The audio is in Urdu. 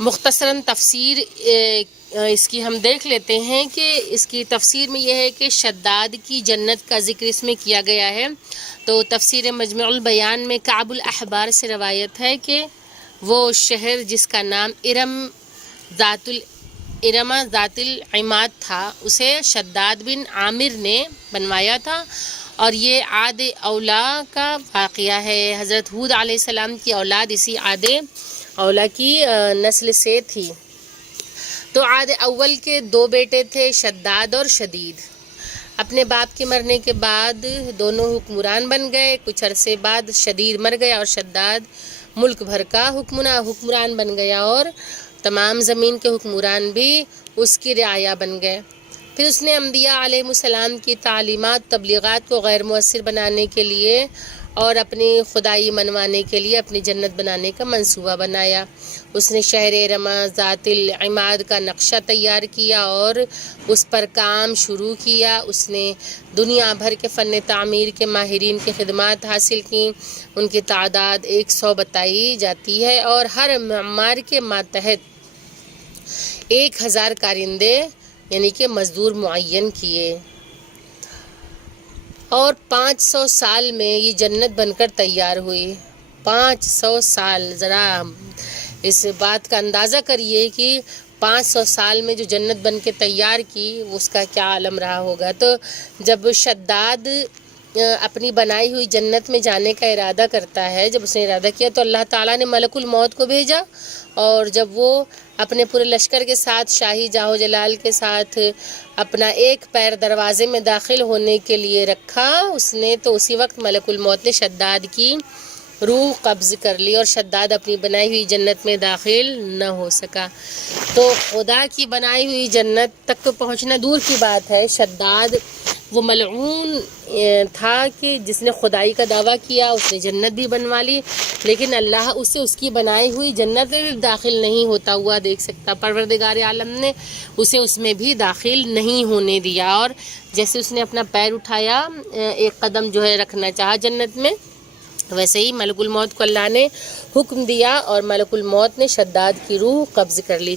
مختصراً تفسیر اس کی ہم دیکھ لیتے ہیں کہ اس کی تفسیر میں یہ ہے کہ شداد کی جنت کا ذکر اس میں کیا گیا ہے۔ تو تفسیر مجمع البیان میں کعب الاحبار سے روایت ہے کہ وہ شہر جس کا نام ارم ذات العماد تھا اسے شداد بن عامر نے بنوایا تھا، اور یہ عاد اولا کا واقعہ ہے۔ حضرت ہود علیہ السلام کی اولاد اسی عاد اولا کی نسل سے تھی۔ تو عاد اول کے 2 بیٹے تھے، شداد اور شدید۔ اپنے باپ کے مرنے کے بعد دونوں حکمران بن گئے۔ کچھ عرصے بعد شدید مر گیا اور شداد ملک بھر کا حکمران بن گیا، اور تمام زمین کے حکمران بھی اس کی رعایا بن گئے۔ پھر اس نے انبیاء علیہ السلام کی تعلیمات تبلیغات کو غیر مؤثر بنانے کے لیے اور اپنی خدائی منوانے کے لیے اپنی جنت بنانے کا منصوبہ بنایا۔ اس نے شہر ارم ذات العماد کا نقشہ تیار کیا اور اس پر کام شروع کیا۔ اس نے دنیا بھر کے فن تعمیر کے ماہرین کی خدمات حاصل کیں۔ ان کی تعداد 100 بتائی جاتی ہے، اور ہر معمار کے ماتحت 1000 کارندے یعنی کہ مزدور معین کیے، اور 500 سال میں یہ جنت بن کر تیار ہوئی۔ 500 سال، ذرا اس بات کا اندازہ کریے کہ 500 سال میں جو جنت بن کے تیار کی اس کا کیا عالم رہا ہوگا۔ تو جب شداد اپنی بنائی ہوئی جنت میں جانے کا ارادہ کرتا ہے، جب اس نے ارادہ کیا تو اللہ تعالیٰ نے ملک الموت کو بھیجا، اور جب وہ اپنے پورے لشکر کے ساتھ شاہی جاہ و جلال کے ساتھ اپنا ایک پیر دروازے میں داخل ہونے کے لیے رکھا، اس نے تو اسی وقت ملک الموت نے شداد کی روح قبض کر لی، اور شداد اپنی بنائی ہوئی جنت میں داخل نہ ہو سکا۔ تو خدا کی بنائی ہوئی جنت تک تو پہنچنا دور کی بات ہے۔ شداد وہ ملعون تھا کہ جس نے خدائی کا دعویٰ کیا، اس نے جنت بھی بنوا لی، لیکن اللہ اسے اس کی بنائی ہوئی جنت میں بھی داخل نہیں ہوتا ہوا دیکھ سکتا۔ پروردگار عالم نے اسے اس میں بھی داخل نہیں ہونے دیا، اور جیسے اس نے اپنا پیر اٹھایا، ایک قدم جو ہے رکھنا چاہا جنت میں، ویسے ہی ملک الموت کو اللہ نے حکم دیا اور ملک الموت نے شداد کی روح قبض کر لی۔